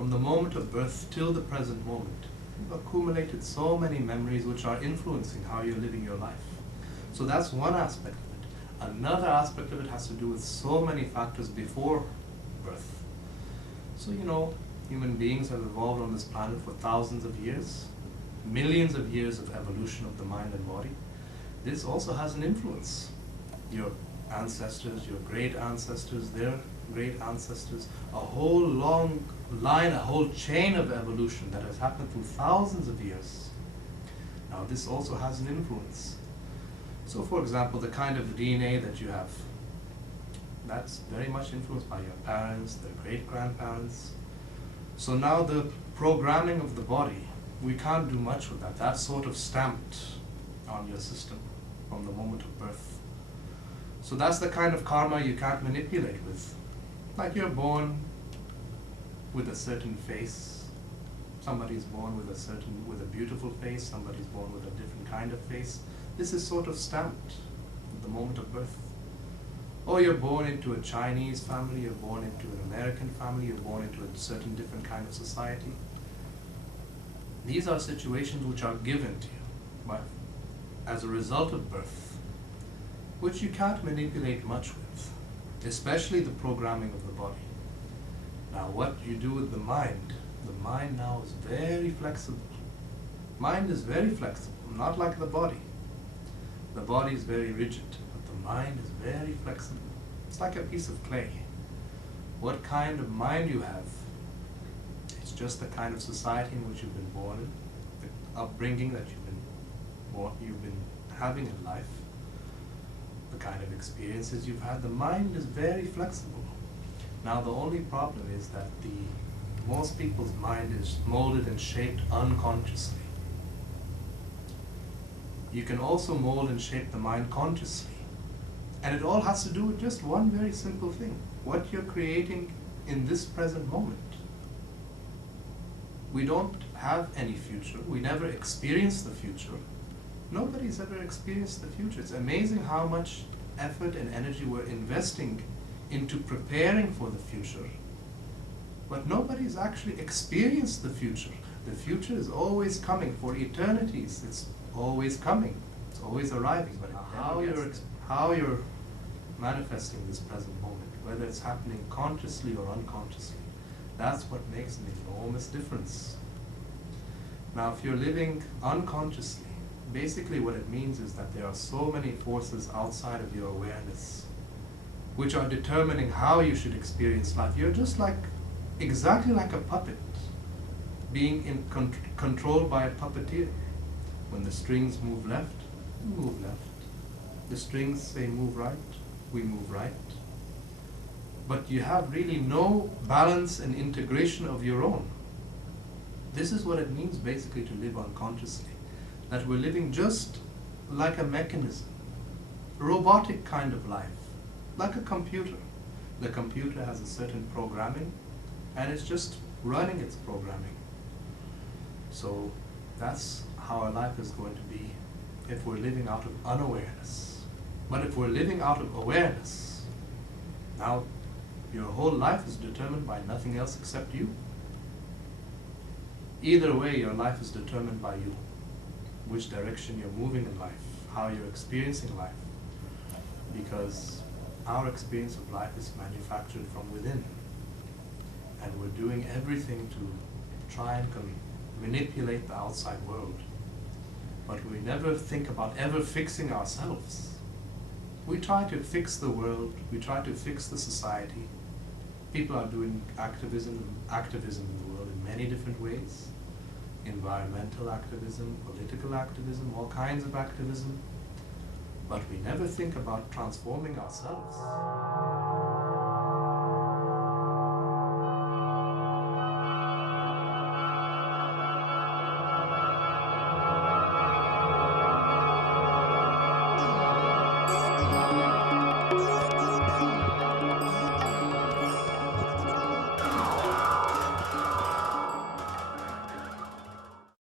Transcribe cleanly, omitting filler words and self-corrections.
from the moment of birth till the present moment, you've accumulated so many memories which are influencing how you're living your life. So that's one aspect of it. Another aspect of it has to do with so many factors before birth. So, human beings have evolved on this planet for thousands of years, millions of years of evolution of the mind and body. This also has an influence. Your ancestors, your great ancestors, their great ancestors, a whole long line, a whole chain of evolution that has happened through thousands of years. Now this also has an influence. So for example, the kind of DNA that you have, that's very much influenced by your parents, their great-grandparents. So now the programming of the body, we can't do much with that. That's sort of stamped on your system from the moment of birth. So that's the kind of karma you can't manipulate with. Like you're born with a certain face. Somebody's born with a beautiful face. Somebody's born with a different kind of face. This is sort of stamped at the moment of birth. Or you're born into a Chinese family, you're born into an American family, you're born into a certain different kind of society. These are situations which are given to you as a result of birth, which you can't manipulate much with, especially the programming of the body. Now what you do with the mind now is very flexible. Mind is very flexible, not like the body. The body is very rigid, but the mind is very flexible. It's like a piece of clay. What kind of mind you have, it's just the kind of society in which you've been born in, the upbringing that you've been having in life, the kind of experiences you've had. The mind is very flexible. Now the only problem is that most people's mind is molded and shaped unconsciously. You can also mold and shape the mind consciously. And it all has to do with just one very simple thing. What you're creating in this present moment. We don't have any future. We never experience the future. Nobody's ever experienced the future. It's amazing how much effort and energy we're investing into preparing for the future. But nobody's actually experienced the future. The future is always coming for eternities. It's always coming. It's always arriving. But how you're manifesting this present moment, whether it's happening consciously or unconsciously, that's what makes an enormous difference. Now, if you're living unconsciously, basically what it means is that there are so many forces outside of your awareness which are determining how you should experience life. You're just exactly like a puppet being controlled by a puppeteer. When the strings move left, we move left. The strings say move right, we move right. But you have really no balance and integration of your own. This is what it means basically to live unconsciously. That we're living just like a mechanism, a robotic kind of life, like a computer. The computer has a certain programming and it's just running its programming. So that's how our life is going to be if we're living out of unawareness. But if we're living out of awareness, now your whole life is determined by nothing else except you. Either way, your life is determined by you. Which direction you're moving in life, how you're experiencing life. Because our experience of life is manufactured from within. And we're doing everything to try and manipulate the outside world. But we never think about ever fixing ourselves. We try to fix the world, we try to fix the society. People are doing activism in the world in many different ways. Environmental activism, political activism, all kinds of activism. But we never think about transforming ourselves.